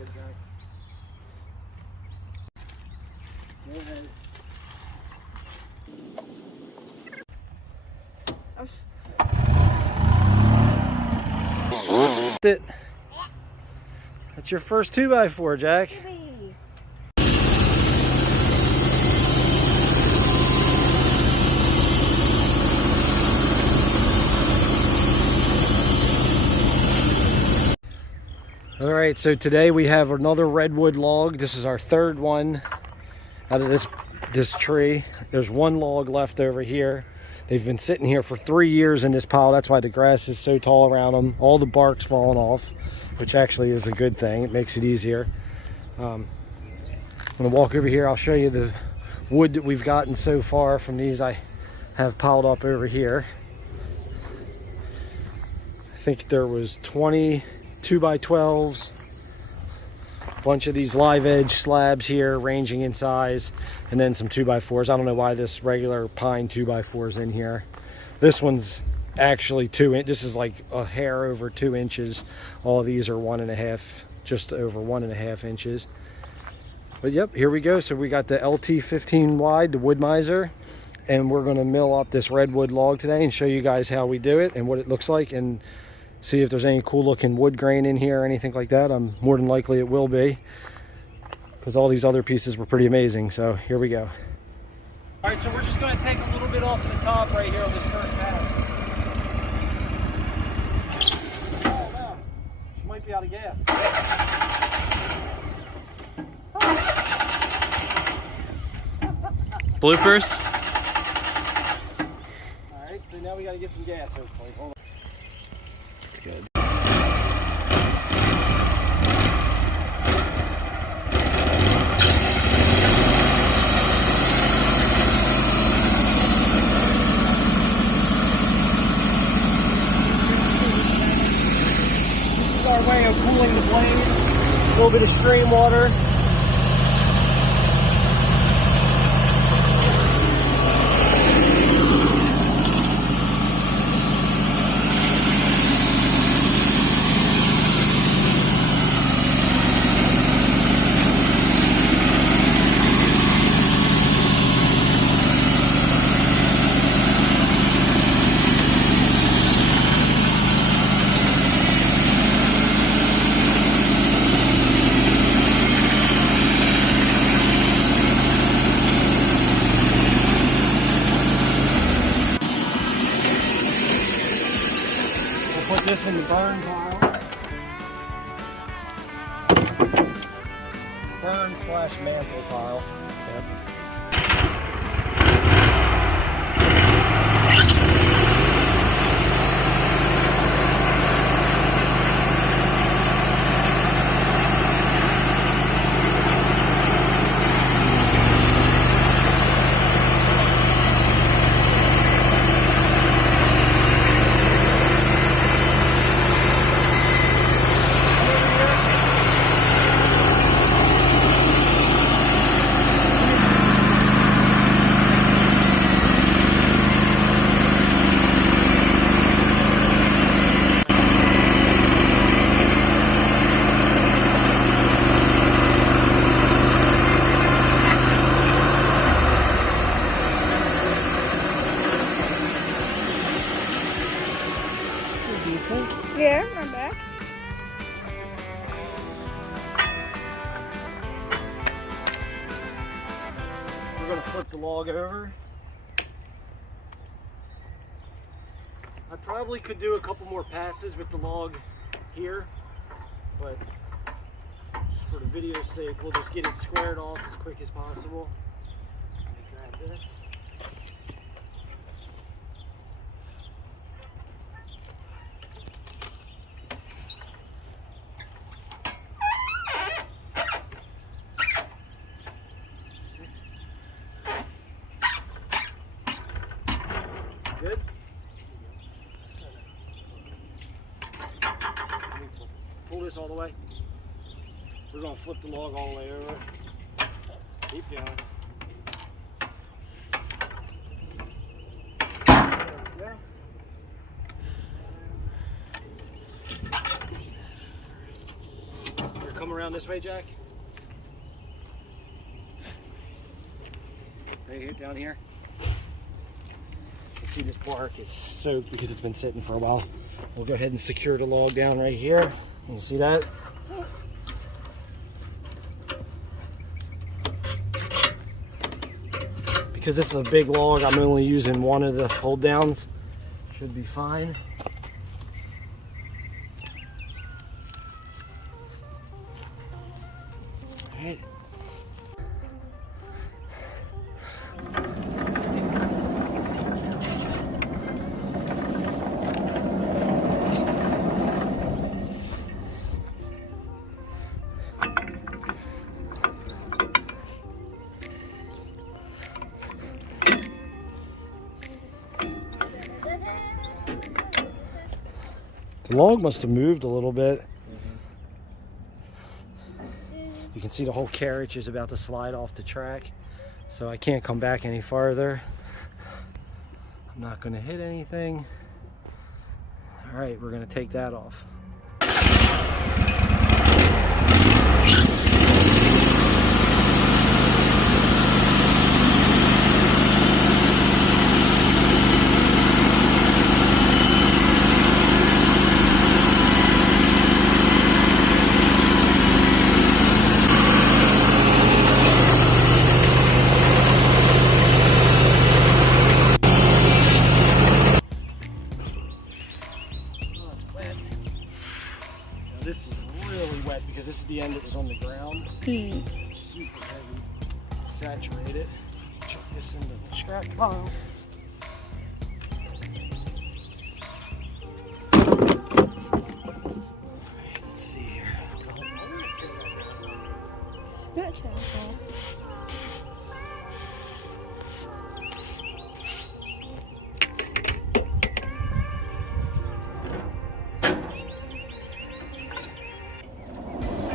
good, Jack. Go ahead. That's it. That's your first 2x4, Jack. All right, so today we have another redwood log. This is our third one out of this tree. There's one log left over here. They've been sitting here for 3 years in this pile. That's why the grass is so tall around them. All the bark's falling off, which actually is a good thing. It makes it easier. I'm gonna walk over here. I'll show you the wood that we've gotten so far from these I have piled up over here. I think there was 20 2x12s, a bunch of these live edge slabs here ranging in size, and then some 2x4s. I don't know why this regular pine 2x4 is in here. This one's actually 2 inch. This is like a hair over 2 inches. All of these are 1.5, just over 1.5 inches. But yep, here we go. So we got the LT15 wide, the wood miser, and we're going to mill up this redwood log today and show you guys how we do it and what it looks like, and see if there's any cool looking wood grain in here or anything like that. I'm more than likely it will be, because all these other pieces were pretty amazing. So here we go. All right, so we're just going to take a little bit off of the top right here on this first pass. Oh no, she might be out of gas. Bloopers. All right, so now we got to get some gas hopefully. Hold on. That's good. This is our way of cooling the blade. A little bit of stream water. Put this in the burn pile. Burn/mantle pile. Yep. Yeah, I'm back. We're going to flip the log over. I probably could do a couple more passes with the log here, but just for the video's sake, we'll just get it squared off as quick as possible. Let me grab this. Good? Pull this all the way. We're going to flip the log all the way over. Keep going. There we go. Here come around this way, Jack? Right here, down here. You can see this bark is soaked because it's been sitting for a while. We'll go ahead and secure the log down right here. You see that? Because this is a big log, I'm only using one of the hold downs. Should be fine. All right. The log must have moved a little bit. You can see the whole carriage is about to slide off the track, so I can't come back any farther. I'm not going to hit anything. All right, we're going to take that off. This is really wet because this is the end that was on the ground. It's super heavy. Saturate it. Chuck this into the scrap pile. Alright, let's see here. Not charcoal.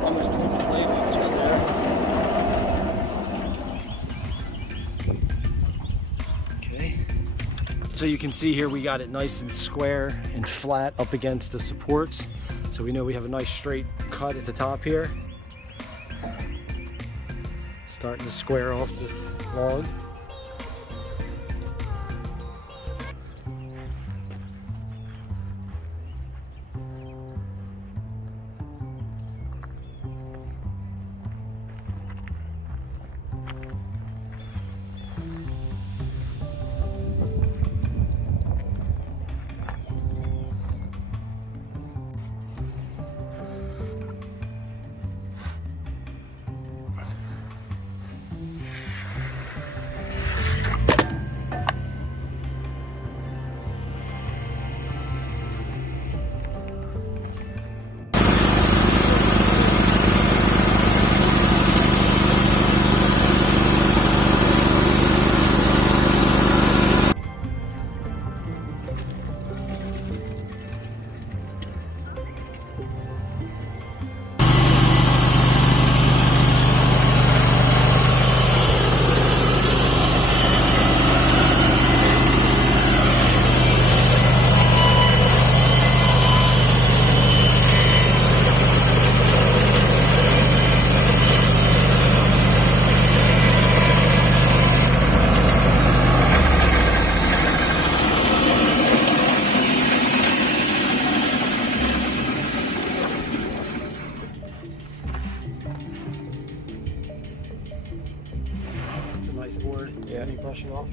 Almost put the blade up just there. Okay. So you can see here we got it nice and square and flat up against the supports. So we know we have a nice straight cut at the top here. Starting to square off this log. Board. Yeah. Can you brush it off?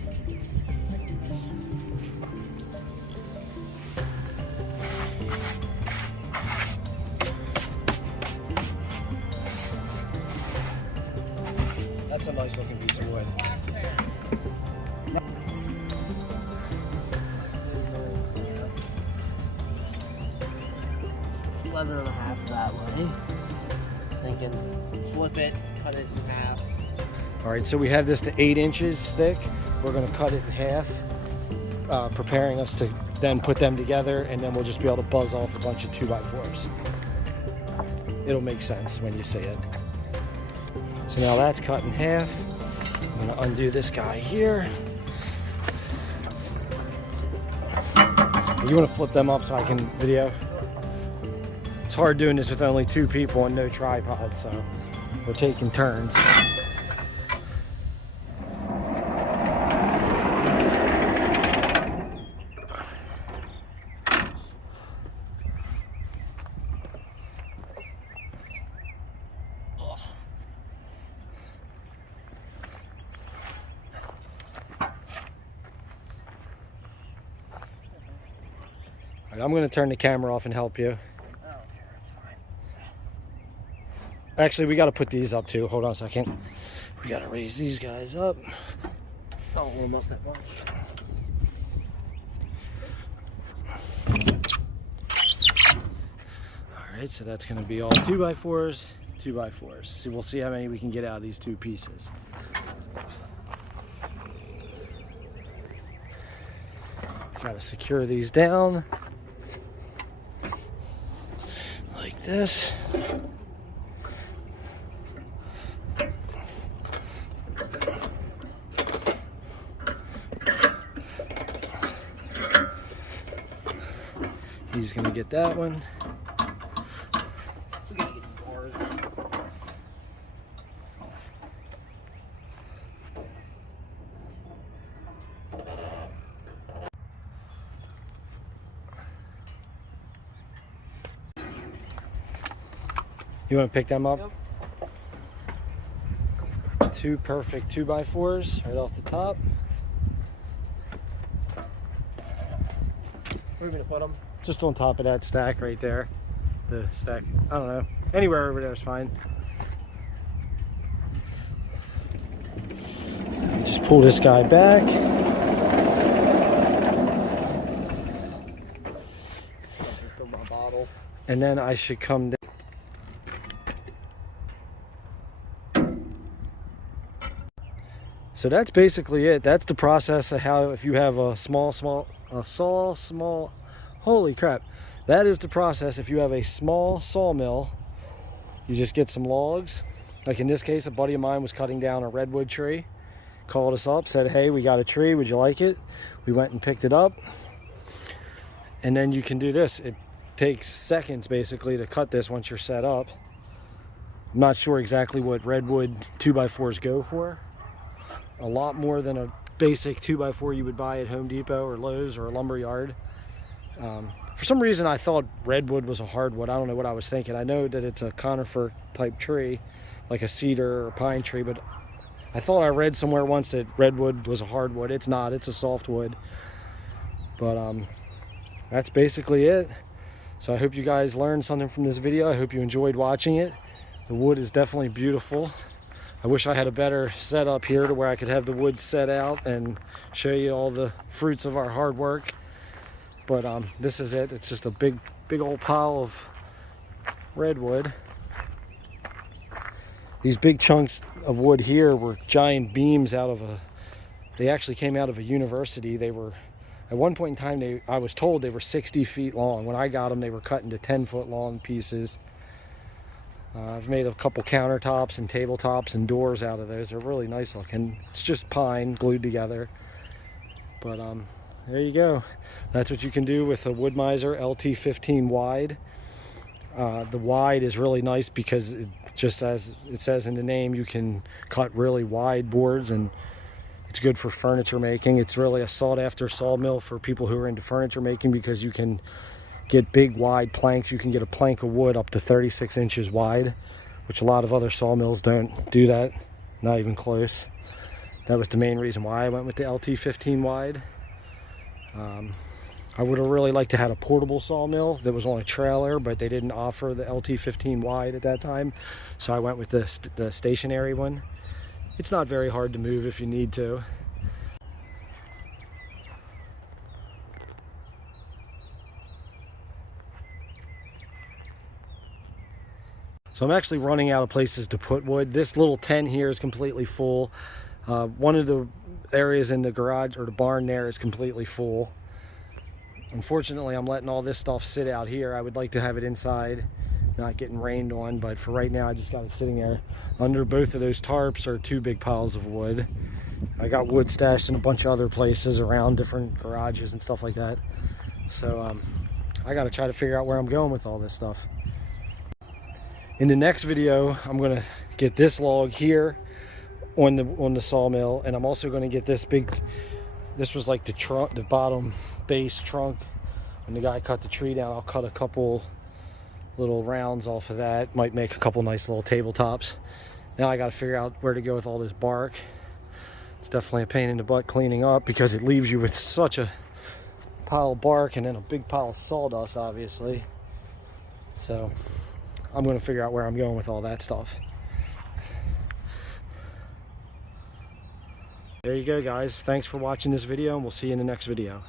That's a nice looking piece of wood. 11.5 that way. Thinking flip it, cut it in half. All right, so we have this to 8 inches thick. We're going to cut it in half, preparing us to then put them together, and then we'll just be able to buzz off a bunch of 2x4s. It'll make sense when you see it. So now that's cut in half. I'm going to undo this guy here. You want to flip them up so I can video? It's hard doing this with only 2 people and no tripod, so we're taking turns. I'm going to turn the camera off and help you. I don't care, it's fine. Actually, we got to put these up too. Hold on a second. We got to raise these guys up. Don't warm up that much. All right, so that's going to be all 2x4s, 2x4s. So we'll see how many we can get out of these 2 pieces. Got to secure these down. Like this. He's gonna get that one. We gotta get the bars. You want to pick them up? Yep. 2 perfect 2x4s right off the top. Where are we gonna put them? Just on top of that stack right there. The stack, I don't know. Anywhere over there is fine. Just pull this guy back. Fill my bottle. And then I should come down. So that's basically it. That's the process of how, if you have a small, holy crap. That is the process. If you have a small sawmill, you just get some logs. Like in this case, a buddy of mine was cutting down a redwood tree, called us up, said, hey, we got a tree, would you like it? We went and picked it up. And then you can do this. It takes seconds basically to cut this once you're set up. I'm not sure exactly what redwood 2x4s go for. A lot more than a basic 2x4 you would buy at Home Depot or Lowe's or a lumber yard. For some reason I thought redwood was a hardwood. I don't know what I was thinking. I know that it's a conifer type tree, like a cedar or pine tree, but I thought I read somewhere once that redwood was a hardwood. It's not, it's a softwood. But that's basically it. So I hope you guys learned something from this video. I hope you enjoyed watching it. The wood is definitely beautiful. I wish I had a better setup here to where I could have the wood set out and show you all the fruits of our hard work. But this is it. It's just a big old pile of redwood. These big chunks of wood here were giant beams out of they actually came out of a university. They were, at one point in time, I was told they were 60 feet long. When I got them, they were cut into 10-foot long pieces. I've made a couple countertops and tabletops and doors out of those. They're really nice looking. It's just pine glued together. But there you go. That's what you can do with a Wood-Mizer LT15 wide. The wide is really nice because it, just as it says in the name, you can cut really wide boards, and it's good for furniture making. It's really a sought after sawmill for people who are into furniture making because you can get big wide planks. You can get a plank of wood up to 36 inches wide, which a lot of other sawmills don't do that, not even close. That was the main reason why I went with the LT15 wide. I would have really liked to have a portable sawmill that was on a trailer, but they didn't offer the LT15 wide at that time, so I went with the stationary one. It's not very hard to move if you need to. So I'm actually running out of places to put wood. This little tent here is completely full. One of the areas in the garage or the barn there is completely full. Unfortunately, I'm letting all this stuff sit out here. I would like to have it inside, not getting rained on, but for right now I just got it sitting there. Under both of those tarps are 2 big piles of wood. I got wood stashed in a bunch of other places around different garages and stuff like that. So I got to try to figure out where I'm going with all this stuff. In the next video, I'm gonna get this log here on the sawmill, and I'm also gonna get this big, this was like the trunk, the bottom base trunk. When the guy cut the tree down, I'll cut a couple little rounds off of that. Might make a couple nice little tabletops. Now I gotta figure out where to go with all this bark. It's definitely a pain in the butt cleaning up because it leaves you with such a pile of bark and then a big pile of sawdust, obviously. So I'm gonna figure out where I'm going with all that stuff. There you go, guys. Thanks for watching this video, and we'll see you in the next video.